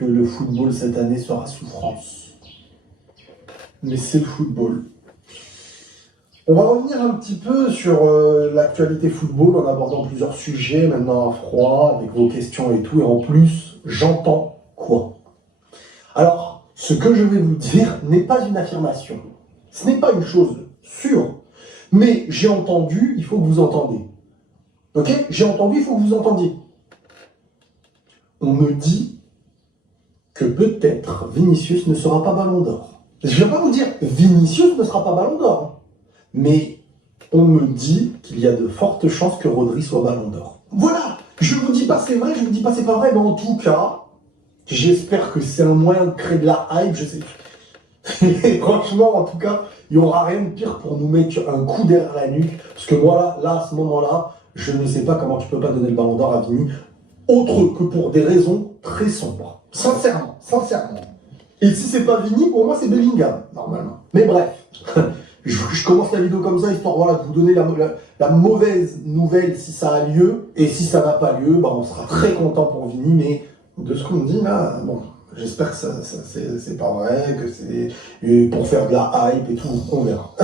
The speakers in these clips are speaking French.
que le football cette année sera souffrance. Mais c'est le football. On va revenir un petit peu sur l'actualité football en abordant plusieurs sujets, maintenant à froid, avec vos questions et tout. Et en plus, j'entends quoi? Alors, ce que je vais vous dire n'est pas une affirmation. Ce n'est pas une chose sûre. Mais j'ai entendu, il faut que vous entendiez. Ok? J'ai entendu, il faut que vous entendiez. On me dit que peut-être Vinicius ne sera pas Ballon d'Or. Je ne vais pas vous dire Vinicius ne sera pas Ballon d'Or. Mais on me dit qu'il y a de fortes chances que Rodri soit Ballon d'Or. Voilà! Je ne vous dis pas c'est vrai, je ne vous dis pas c'est pas vrai, mais en tout cas, j'espère que c'est un moyen de créer de la hype, je sais. Et franchement, en tout cas, il n'y aura rien de pire pour nous mettre un coup derrière la nuque. Parce que voilà, là, à ce moment-là, je ne sais pas comment tu peux pas donner le Ballon d'Or à Vini, autre que pour des raisons très sombres. Sincèrement, sincèrement. Et si c'est pas Vini, pour moi, c'est Bellingham, normalement. Mais bref, je commence la vidéo comme ça, histoire voilà, de vous donner la mauvaise nouvelle si ça a lieu. Et si ça n'a pas lieu, bah, on sera très content pour Vini, mais de ce qu'on me dit là, bon... J'espère que c'est pas vrai, que c'est pour faire de la hype et tout, on verra.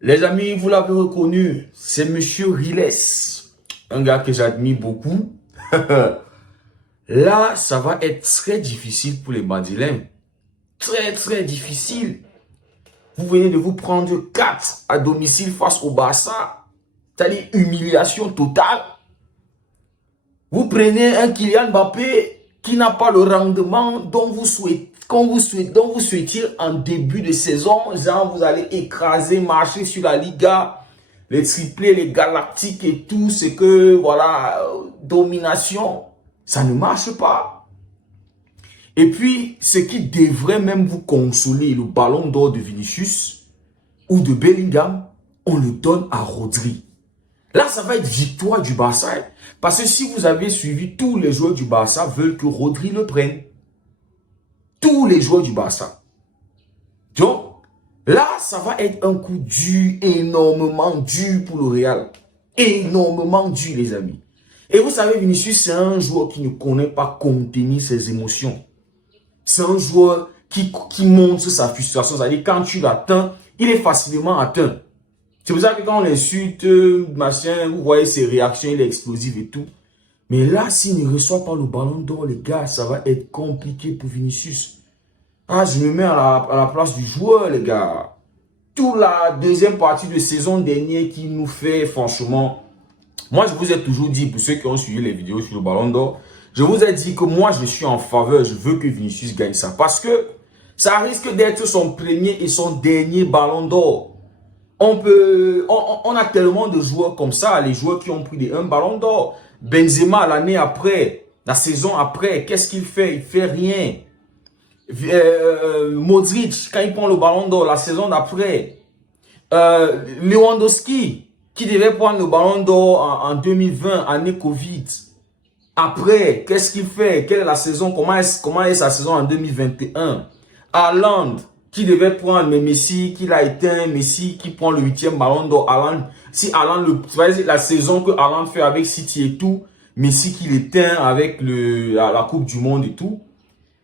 Les amis, vous l'avez reconnu, c'est Monsieur Riles, un gars que j'admire beaucoup. Là, ça va être très difficile pour les Madrilènes. Très difficile. Vous venez de vous prendre 4 à domicile face au Barça. C'est-à-dire humiliation totale. Vous prenez un Kylian Mbappé qui n'a pas le rendement dont vous souhaitiez en début de saison. Genre, vous allez écraser, marcher sur la Liga, les triplés, les galactiques et tout. C'est que, voilà, domination. Ça ne marche pas. Et puis, ce qui devrait même vous consoler, le ballon d'or de Vinicius ou de Bellingham, on le donne à Rodri. Là, ça va être victoire du Barça. Parce que si vous avez suivi, tous les joueurs du Barça veulent que Rodri le prenne. Tous les joueurs du Barça. Donc, là, ça va être un coup dur, énormément dur pour le Real. Énormément dur, les amis. Et vous savez, Vinicius, c'est un joueur qui ne connaît pas contenir ses émotions. C'est un joueur qui montre sa frustration. C'est-à-dire, quand tu l'atteins, il est facilement atteint. C'est pour ça que quand on l'insulte, machin, vous voyez ses réactions, il est explosif et tout. Mais là, s'il ne reçoit pas le ballon d'or, les gars, ça va être compliqué pour Vinicius. Ah, je me mets à la place du joueur, les gars. Toute la deuxième partie de saison dernière qui nous fait, franchement... Moi, je vous ai toujours dit, pour ceux qui ont suivi les vidéos sur le ballon d'or, je vous ai dit que moi, je suis en faveur, je veux que Vinicius gagne ça. Parce que ça risque d'être son premier et son dernier ballon d'or. On a tellement de joueurs comme ça, les joueurs qui ont pris un ballon d'or. Benzema, l'année après, la saison après, qu'est-ce qu'il fait? Il fait rien. Modric, quand il prend le ballon d'or, la saison d'après. Lewandowski, qui devait prendre le ballon d'or en 2020, année Covid. Après, qu'est-ce qu'il fait? Quelle est la saison? Comment est sa saison en 2021? Haaland, qui devait prendre, mais Messi, qui l'a éteint, Messi, qui prend le 8e ballon d'or, Haaland, si Haaland, la saison que Haaland fait avec City et tout, Messi qui l'éteint avec la Coupe du Monde et tout.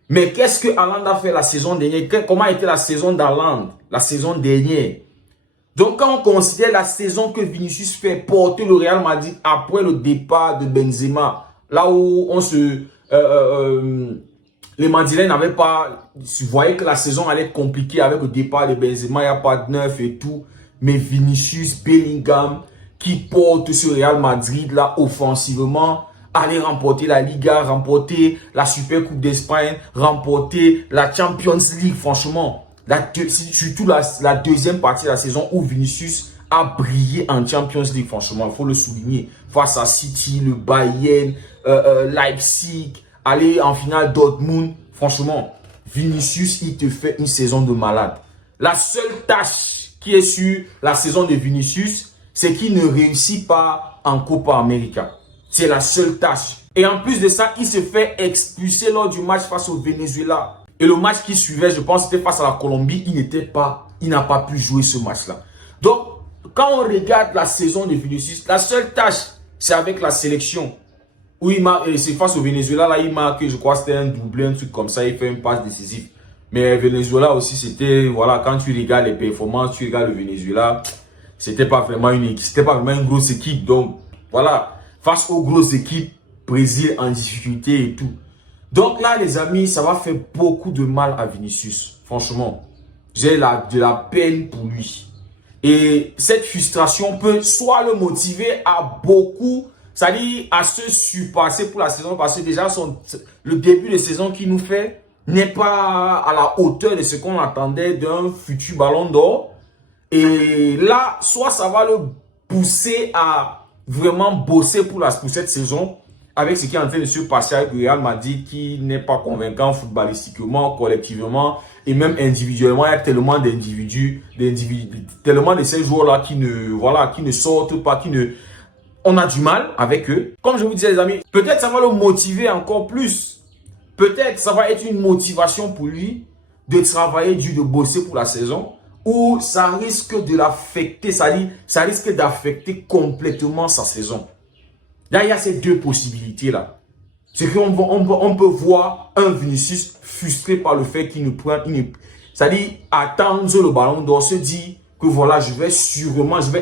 Mais qu'est-ce que Haaland a fait la saison dernière? Comment a été la saison d'Haaland, la saison dernière? Donc, quand on considère la saison que Vinicius fait porter le Real Madrid après le départ de Benzema, là où les Madrilènes n'avaient pas... Vous voyez que la saison allait être compliquée avec le départ de Benzema, il n'y a pas de neuf et tout. Mais Vinicius, Bellingham, qui porte ce Real Madrid là offensivement, aller remporter la Liga, remporter la Super Coupe d'Espagne, remporter la Champions League, franchement. Surtout la deuxième partie de la saison où Vinicius a brillé en Champions League, franchement, il faut le souligner. Face à City, le Bayern, Leipzig, aller en finale Dortmund, franchement, Vinicius, il te fait une saison de malade. La seule tâche qui est sur la saison de Vinicius, c'est qu'il ne réussit pas en Copa América. C'est la seule tâche. Et en plus de ça, il se fait expulser lors du match face au Venezuela. Et le match qui suivait, je pense, c'était face à la Colombie. Il n'a pas pu jouer ce match-là. Donc, quand on regarde la saison de Vinicius, la seule tâche, c'est avec la sélection. où il marque, et c'est face au Venezuela, là, il marque, je crois, c'était un doublé, un truc comme ça, il fait une passe décisive. Mais Venezuela aussi, c'était, voilà, quand tu regardes les performances, tu regardes le Venezuela, c'était pas vraiment une grosse équipe. Donc, voilà, face aux grosses équipes, Brésil en difficulté et tout. Donc là, les amis, ça va faire beaucoup de mal à Vinicius. Franchement, j'ai de la peine pour lui. Et cette frustration peut soit le motiver à beaucoup, c'est-à-dire à se surpasser pour la saison, parce que déjà le début de saison qu'il nous fait n'est pas à la hauteur de ce qu'on attendait d'un futur ballon d'or. Et là, soit ça va le pousser à vraiment bosser pour cette saison, avec ce qui est en train de se passer avec le Real Madrid, qui n'est pas convaincant footballistiquement, collectivement et même individuellement. Il y a tellement d'individus, tellement de ces joueurs-là qui ne sortent pas, on a du mal avec eux. Comme je vous disais, les amis, peut-être ça va le motiver encore plus. Peut-être ça va être une motivation pour lui de travailler dur, de bosser pour la saison, ou ça risque de l'affecter, ça risque d'affecter complètement sa saison. Là, il y a ces deux possibilités-là. C'est qu'on peut voir un Vinicius frustré par le fait qu'il ne prend, c'est-à-dire attendre le ballon d'or, se dit que voilà, je vais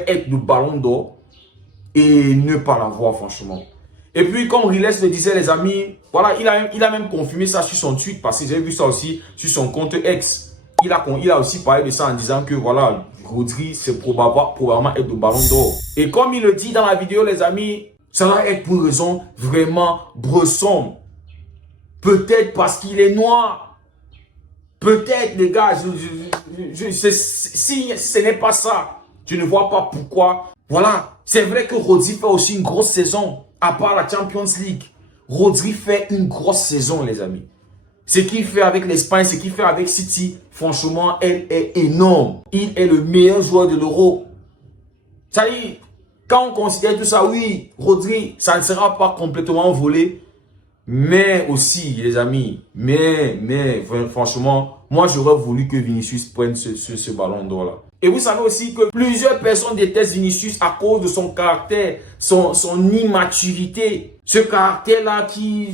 être le ballon d'or et ne pas l'avoir, franchement. Et puis, comme Riles le disait, les amis, voilà, il a même confirmé ça sur son tweet, parce que j'ai vu ça aussi sur son compte X. Il a aussi parlé de ça en disant que voilà, Rodri, c'est probablement être le ballon d'or. Et comme il le dit dans la vidéo, les amis, ça va être pour une raison vraiment bresson. Peut-être parce qu'il est noir. Peut-être, les gars, si ce n'est pas ça, je ne vois pas pourquoi. Voilà, c'est vrai que Rodri fait aussi une grosse saison. À part la Champions League, Rodri fait une grosse saison, les amis. Ce qu'il fait avec l'Espagne, ce qu'il fait avec City, franchement, elle est énorme. Il est le meilleur joueur de l'Euro. Ça y est, quand on considère tout ça, oui, Rodri, ça ne sera pas complètement volé. Mais aussi, les amis, franchement, moi, j'aurais voulu que Vinicius prenne ce ballon d'or là. Et vous savez aussi que plusieurs personnes détestent Vinicius à cause de son caractère, son immaturité. Ce caractère-là qui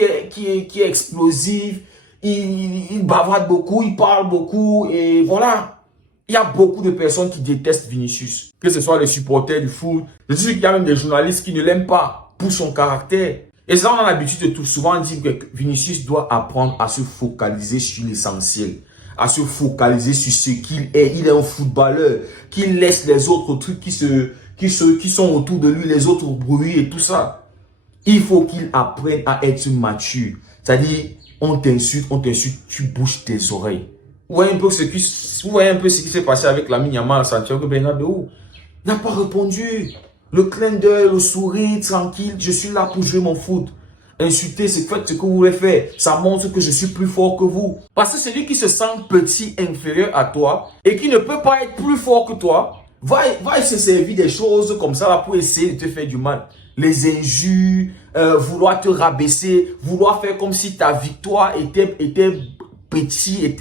est explosif, il bavarde beaucoup, il parle beaucoup et voilà. Il y a beaucoup de personnes qui détestent Vinicius. Que ce soit les supporters du foot. Je sais qu'il y a même des journalistes qui ne l'aiment pas pour son caractère. Et ça, on a l'habitude de tout souvent dire que Vinicius doit apprendre à se focaliser sur l'essentiel. À se focaliser sur ce qu'il est. Il est un footballeur. Qu'il laisse les autres trucs qui sont autour de lui, les autres bruits et tout ça. Il faut qu'il apprenne à être mature. C'est-à-dire, on t'insulte, tu bouges tes oreilles. Vous voyez un peu ce qui s'est passé avec Lamine Yamal, Santiago Bernabéu. Il n'a pas répondu. Le clin d'œil, le sourire, tranquille, je suis là pour jouer mon foot. Insulter, c'est faites ce que vous voulez faire. Ça montre que je suis plus fort que vous. Parce que celui qui se sent petit, inférieur à toi, et qui ne peut pas être plus fort que toi, va se servir des choses comme ça là pour essayer de te faire du mal. Les injures, vouloir te rabaisser, vouloir faire comme si ta victoire était petit,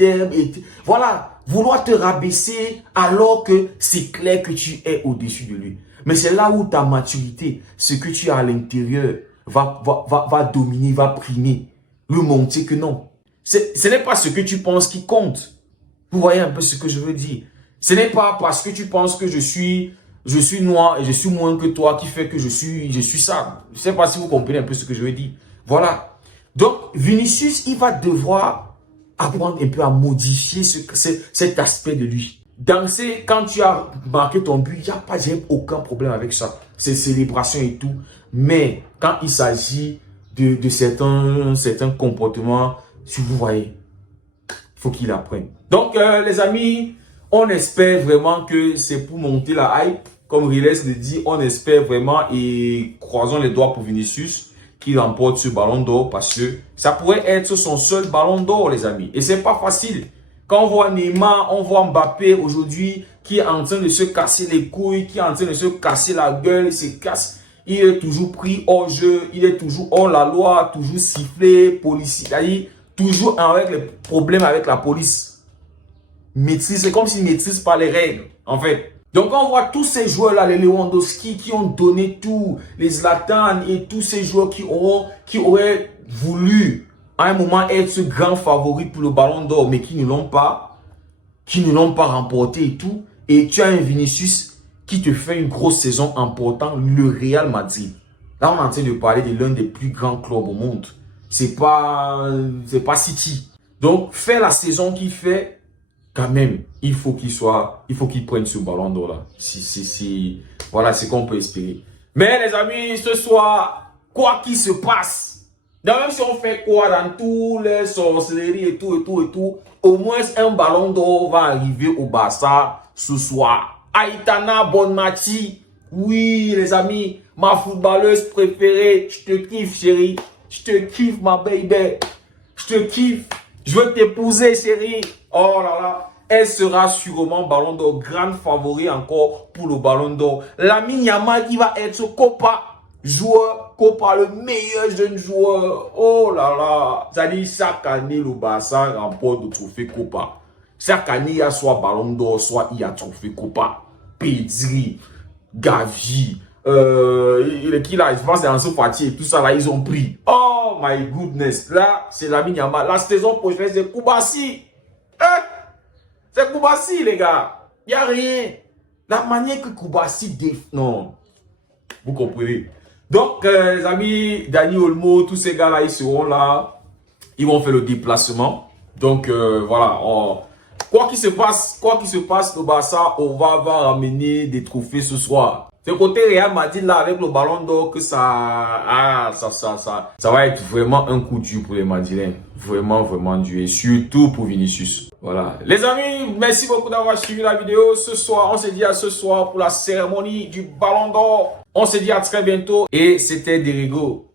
voilà, vouloir te rabaisser alors que c'est clair que tu es au-dessus de lui. Mais c'est là où ta maturité, ce que tu as à l'intérieur, va dominer, va primer. Le montrer que non. Ce n'est pas ce que tu penses qui compte. Vous voyez un peu ce que je veux dire. Ce n'est pas parce que tu penses que je suis noir et je suis moins que toi qui fait que je suis ça. Je ne sais pas si vous comprenez un peu ce que je veux dire. Voilà. Donc, Vinicius, il va devoir apprendre un peu à modifier cet aspect de lui. Danser, quand tu as marqué ton but, j'ai aucun problème avec ça. C'est célébration et tout. Mais quand il s'agit de certains comportements, si vous voyez, il faut qu'il apprenne. Donc, les amis, on espère vraiment que c'est pour monter la hype. Comme Riles le dit, on espère vraiment et croisons les doigts pour Vinicius qu'il remporte ce ballon d'or parce que ça pourrait être son seul ballon d'or, les amis. Et c'est pas facile. Quand on voit Neymar, on voit Mbappé aujourd'hui qui est en train de se casser les couilles, qui est en train de se casser la gueule, il se casse. Il est toujours pris hors jeu, il est toujours hors la loi, toujours sifflé, policier, toujours avec les problèmes avec la police. C'est comme s'il ne maîtrise pas les règles, en fait. Donc, on voit tous ces joueurs-là, les Lewandowski qui ont donné tout, les Zlatan et tous ces joueurs qui auraient voulu à un moment être ce grand favori pour le Ballon d'Or, mais qui ne l'ont pas remporté et tout. Et tu as un Vinicius qui te fait une grosse saison importante, le Real Madrid. Là, on est en train de parler de l'un des plus grands clubs au monde. C'est pas City. Donc, faire la saison qu'il fait, quand même, il faut qu'il prenne ce ballon d'or là. Voilà ce qu'on peut espérer. Mais les amis, ce soir, quoi qu'il se passe, même si on fait quoi dans tous les sorcelleries et tout, au moins un ballon d'or va arriver au Barça ce soir. Aitana Bonmati, oui les amis, ma footballeuse préférée, je te kiffe chérie, je te kiffe ma baby, je te kiffe. Je veux t'épouser, chérie. Oh là là. Elle sera sûrement ballon d'or. Grande favori encore pour le ballon d'or. Lamine Yamal qui va être Copa. Joueur, Copa, le meilleur jeune joueur. Oh là là. Ça dit chaque année, le Barça remporte le trophée Copa. Chaque année, il y a soit ballon d'or, soit il y a trophée Copa. Pedri, Gavi. Qui là, je pense c'est Ansu Fati et tout ça là, ils ont pris. Oh my goodness, là, c'est Lamine Yamal. La saison prochaine, c'est Koubassi. C'est Koubassi, les gars. Il n'y a rien. La manière que Koubassi non. Vous comprenez. Donc, les amis, Dani Olmo, tous ces gars là, ils seront là. Ils vont faire le déplacement. Donc, voilà. Quoi qu'il se passe, le Barça, on va ramener des trophées ce soir. C'est côté Real Madrid là avec le ballon d'or que ça va être vraiment un coup dur pour les Madrilènes. Vraiment, vraiment dur. Et surtout pour Vinicius. Voilà. Les amis, merci beaucoup d'avoir suivi la vidéo. Ce soir, on se dit à ce soir pour la cérémonie du ballon d'or. On se dit à très bientôt. Et c'était Derigo.